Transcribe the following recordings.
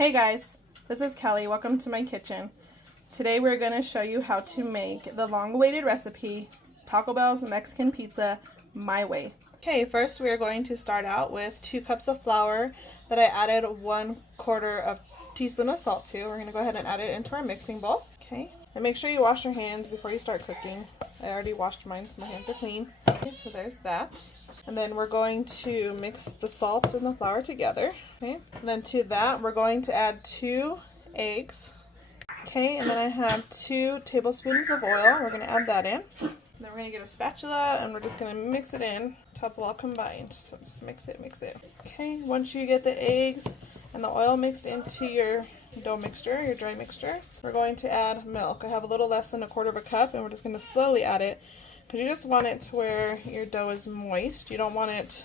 Hey guys, this is Kelly. Welcome to my kitchen. Today we're going to show you how to make the long-awaited recipe, Taco Bell's Mexican pizza, my way. Okay, first we are going to start out with 2 cups of flour that I added 1/4 teaspoon of salt to. We're going to go ahead and add it into our mixing bowl. Okay, and make sure you wash your hands before you start cooking. I already washed mine, so my hands are clean. Okay, so there's that. And then we're going to mix the salt and the flour together. Okay, and then to that we're going to add 2 eggs. Okay, and then I have 2 tablespoons of oil. We're going to add that in. And then we're going to get a spatula and we're just going to mix it in until it's all combined. So just mix it. Okay, once you get the eggs and the oil mixed into your dough mixture, your dry mixture, we're going to add milk. I have a little less than 1/4 cup, and we're just going to slowly add it because you just want it to where your dough is moist. You don't want it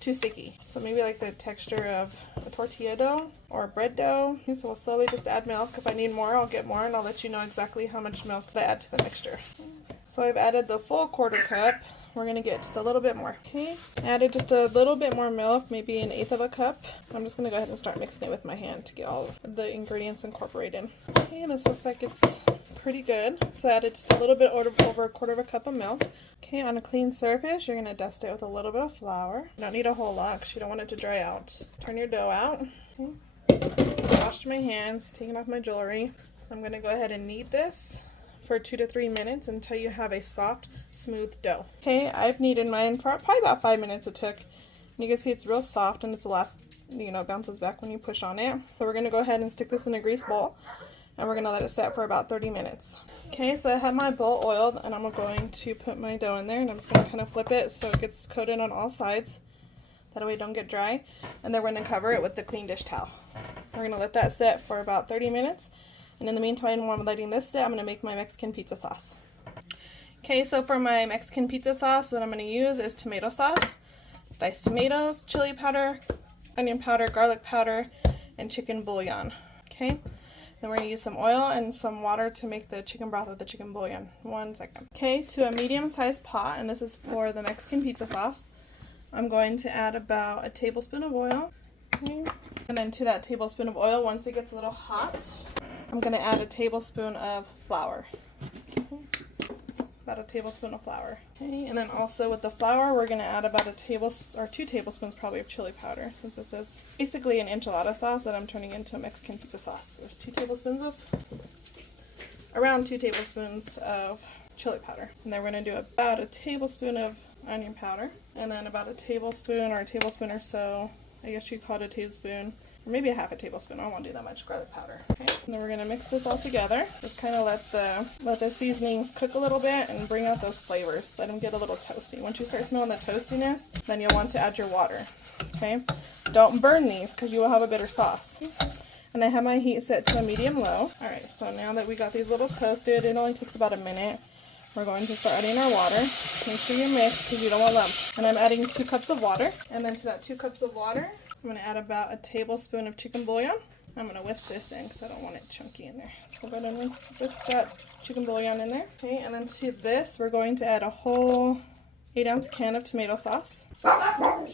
too sticky. So maybe like the texture of a tortilla dough or bread dough. Okay, so we'll slowly just add milk. If I need more, I'll get more, and I'll let you know exactly how much milk I add to the mixture. So I've added the full 1/4 cup. We're going to get just a little bit more. Okay, added just a little bit more milk, maybe 1/8 cup. I'm just going to go ahead and start mixing it with my hand to get all of the ingredients incorporated. Okay, this looks like it's pretty good. So I added just a little bit over 1/4 cup of milk. Okay, on a clean surface, you're going to dust it with a little bit of flour. You don't need a whole lot because you don't want it to dry out. Turn your dough out. Okay. Washed my hands, taking off my jewelry. I'm going to go ahead and knead this for 2 to 3 minutes until you have a soft, smooth dough. Okay, I've kneaded mine for probably about 5 minutes it took. You can see it's real soft and it's bounces back when you push on it. So we're going to go ahead and stick this in a grease bowl and we're going to let it set for about 30 minutes. Okay, so I have my bowl oiled and I'm going to put my dough in there and I'm just going to kind of flip it so it gets coated on all sides. That way it don't get dry. And then we're going to cover it with the clean dish towel. We're going to let that set for about 30 minutes. And in the meantime, while I'm letting this sit, I'm going to make my Mexican pizza sauce. Okay, so for my Mexican pizza sauce, what I'm going to use is tomato sauce, diced tomatoes, chili powder, onion powder, garlic powder, and chicken bouillon. Okay, then we're going to use some oil and some water to make the chicken broth with the chicken bouillon. 1 second. Okay, to a medium-sized pot, and this is for the Mexican pizza sauce, I'm going to add about 1 tablespoon of oil. Okay. And then to that tablespoon of oil, once it gets a little hot, I'm going to add 1 tablespoon of flour. Okay. About 1 tablespoon of flour. Okay. And then also with the flour, we're going to add about 2 tablespoons probably of chili powder, since this is basically an enchilada sauce that I'm turning into a Mexican pizza sauce. There's around 2 tablespoons of chili powder. And then we're going to do about 1 tablespoon of onion powder, and then about 1 tablespoon or a tablespoon or so, I guess you call it a tablespoon, or maybe 1/2 tablespoon. I don't want to do that much garlic powder. Okay. And then we're going to mix this all together. Just kind of let the seasonings cook a little bit and bring out those flavors. Let them get a little toasty. Once you start smelling the toastiness, then you'll want to add your water. Okay. Don't burn these because you will have a bitter sauce. And I have my heat set to a medium-low. Alright, so now that we got these a little toasted, it only takes about a minute. We're going to start adding our water. Make sure you mix because you don't want lumps. And I'm adding 2 cups of water. And then to that 2 cups of water, I'm going to add about 1 tablespoon of chicken bouillon. I'm going to whisk this in because I don't want it chunky in there. So go ahead and whisk that chicken bouillon in there. Okay, and then to this, we're going to add a whole 8-ounce can of tomato sauce.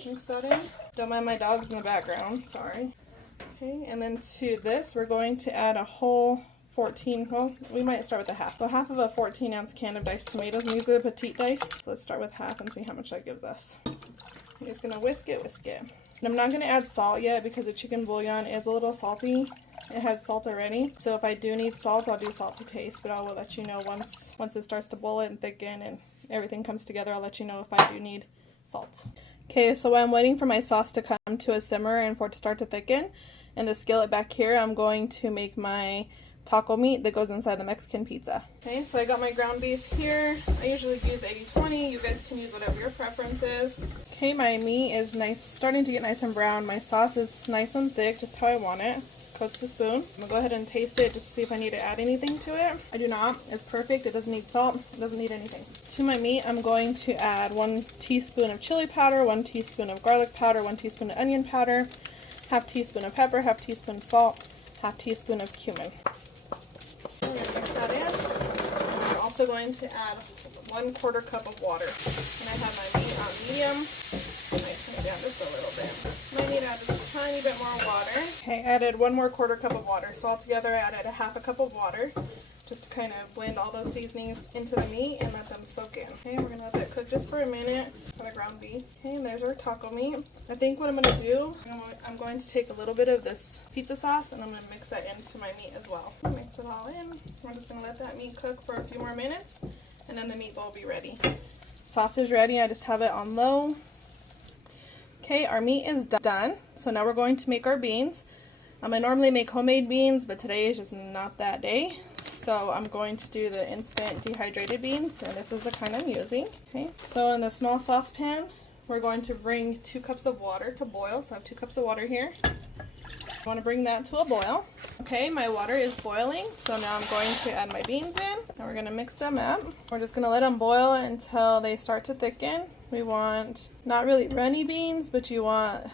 Mix that in. Don't mind my dogs in the background. Sorry. Okay, and then to this, we're going to add a whole 14, well, we might start with 1/2. So 1/2 of a 14-ounce can of diced tomatoes, and these are the petite diced. So let's start with 1/2 and see how much that gives us. I'm just going to whisk it. And I'm not going to add salt yet because the chicken bouillon is a little salty. It has salt already. So if I do need salt, I'll do salt to taste, but I will let you know once it starts to boil and thicken and everything comes together, I'll let you know if I do need salt. Okay, so while I'm waiting for my sauce to come to a simmer and for it to start to thicken, in the skillet back here, I'm going to make my taco meat that goes inside the Mexican pizza. Okay, so I got my ground beef here. I usually use 80/20. You guys can use whatever your preference is. Okay, my meat is starting to get nice and brown. My sauce is nice and thick, just how I want it. Coats the spoon. I'm gonna go ahead and taste it just to see if I need to add anything to it. I do not. It's perfect. It doesn't need salt. It doesn't need anything. To my meat, I'm going to add 1 teaspoon of chili powder, 1 teaspoon of garlic powder, 1 teaspoon of onion powder, 1/2 teaspoon of pepper, 1/2 teaspoon salt, 1/2 teaspoon of cumin. I'm going to mix that in. I'm also going to add 1/4 cup of water. And I have my meat on medium. I might turn it down just a little bit. Might need to add just a tiny bit more water. Okay, I added 1 more 1/4 cup of water. So altogether I added a 1/2 cup of water just to kind of blend all those seasonings into the meat and let them soak in. Okay, we're gonna let that cook just for a minute for the ground beef. Okay, and there's our taco meat. I think what I'm gonna do, I'm going to take a little bit of this pizza sauce and I'm gonna mix that into my meat as well. Mix it all in. We're just gonna let that meat cook for a few more minutes and then the meat will be ready. Sauce is ready, I just have it on low. Okay, our meat is done. So now we're going to make our beans. I normally make homemade beans, but today is just not that day. So I'm going to do the instant dehydrated beans, and this is the kind I'm using. Okay, so in a small saucepan, we're going to bring 2 cups of water to boil. So I have 2 cups of water here. I want to bring that to a boil. Okay, my water is boiling, so now I'm going to add my beans in, and we're going to mix them up. We're just going to let them boil until they start to thicken. We want not really runny beans, but you want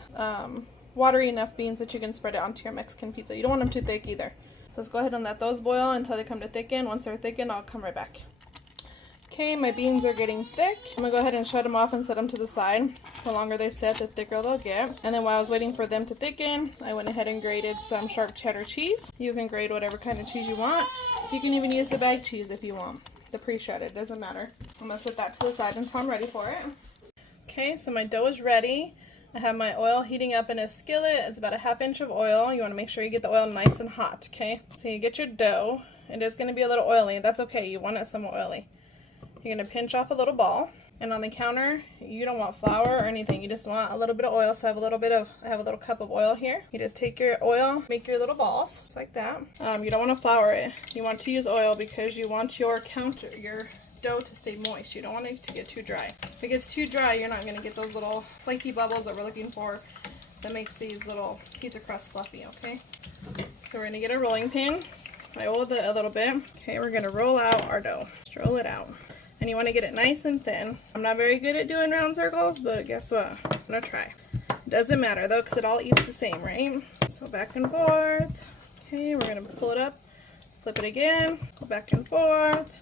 watery enough beans that you can spread it onto your Mexican pizza. You don't want them too thick either. So let's go ahead and let those boil until they come to thicken. Once they're thickened, I'll come right back. Okay, my beans are getting thick. I'm gonna go ahead and shut them off and set them to the side. The longer they set, the thicker they'll get. And then while I was waiting for them to thicken, I went ahead and grated some sharp cheddar cheese. You can grate whatever kind of cheese you want. You can even use the bag cheese if you want. The pre-shredded, doesn't matter. I'm gonna set that to the side until I'm ready for it. Okay, so my dough is ready. I have my oil heating up in a skillet. It's about a 1/2 inch of oil. You want to make sure you get the oil nice and hot, okay? So you get your dough. It is going to be a little oily. That's okay. You want it somewhat oily. You're going to pinch off a little ball. And on the counter, you don't want flour or anything. You just want a little bit of oil. So I have a little cup of oil here. You just take your oil, make your little balls, just like that. You don't want to flour it. You want to use oil because you want your dough to stay moist. You don't want it to get too dry. If it gets too dry, you're not going to get those little flaky bubbles that we're looking for that makes these little pizza crust fluffy, okay? So we're going to get a rolling pin. I oiled it a little bit. Okay, we're going to roll out our dough. Just roll it out. And you want to get it nice and thin. I'm not very good at doing round circles, but guess what? I'm going to try. Doesn't matter though, because it all eats the same, right? So back and forth. Okay, we're going to pull it up, flip it again, go back and forth.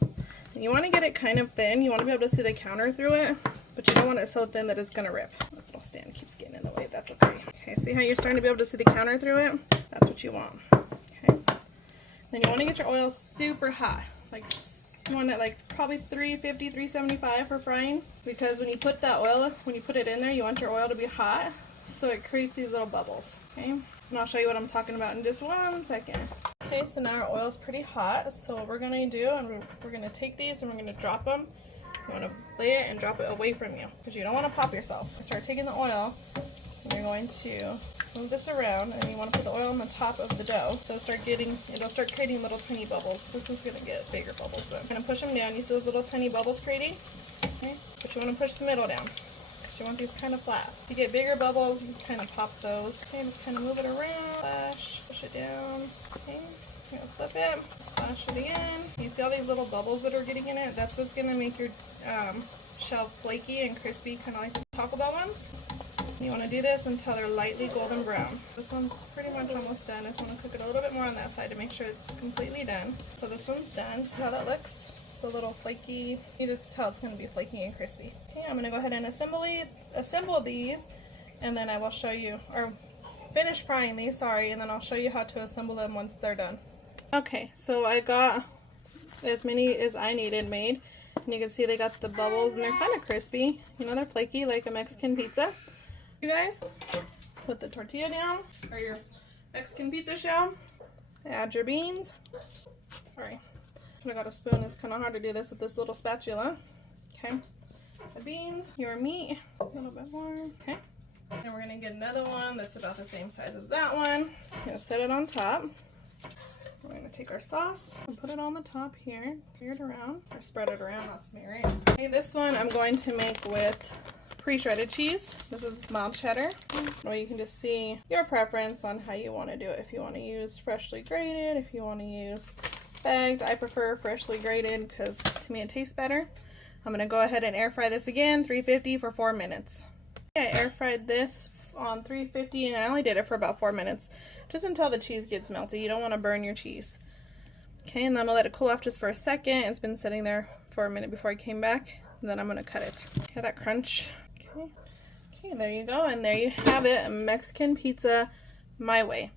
And you want to get it kind of thin. You want to be able to see the counter through it, but you don't want it so thin that it's going to rip. The little stand keeps getting in the way. That's okay. Okay, see how you're starting to be able to see the counter through it? That's what you want. Okay. Then you want to get your oil super hot. Like, you want it like probably 350, 375 for frying, because when you put that oil, when you put it in there, you want your oil to be hot, so it creates these little bubbles. Okay, and I'll show you what I'm talking about in just 1 second. Okay, so now our oil is pretty hot, so what we're going to do, and we're going to take these and we're going to drop them. You want to lay it and drop it away from you, because you don't want to pop yourself. Start taking the oil, and you're going to move this around, and you want to put the oil on the top of the dough. So it'll start creating little tiny bubbles. This one's going to get bigger bubbles, but I'm going to push them down. You see those little tiny bubbles creating? Okay, but you want to push the middle down, because you want these kind of flat. If you get bigger bubbles, you can kind of pop those. Okay, just kind of move it around, push it down. Okay, you're going to flip it, flash it again. You see all these little bubbles that are getting in it? That's what's going to make your shell flaky and crispy, kind of like the Taco Bell ones. You want to do this until they're lightly golden brown. This one's pretty much almost done. I just want to cook it a little bit more on that side to make sure it's completely done. So this one's done. See how that looks? It's a little flaky. You just tell it's going to be flaky and crispy. Okay, I'm going to go ahead and assemble these, and then I will show you, or finish frying these, sorry, and then I'll show you how to assemble them once they're done. Okay, so I got as many as I needed made, and you can see they got the bubbles, and they're kind of crispy. You know, they're flaky like a Mexican pizza. You guys, put the tortilla down, or your Mexican pizza shell, add your beans. Sorry, I got a spoon. It's kind of hard to do this with this little spatula. Okay, the beans, your meat, a little bit more. Okay, and we're gonna get another one that's about the same size as that one. I'm gonna set it on top. We're gonna take our sauce and put it on the top here, smear it around, or spread it around, not smear it. Okay, this one I'm going to make with pre-shredded cheese. This is mild cheddar. Or you can just see your preference on how you want to do it. If you want to use freshly grated, if you want to use bagged. I prefer freshly grated because to me it tastes better. I'm going to go ahead and air fry this again, 350 for 4 minutes. I air fried this on 350 and I only did it for about 4 minutes, just until the cheese gets melty. You don't want to burn your cheese. Okay, and then I'm going to let it cool off just for a second. It's been sitting there for a minute before I came back, and then I'm going to cut it. Hear that crunch? Okay, Okay, there you go, and there you have it, Mexican pizza my way.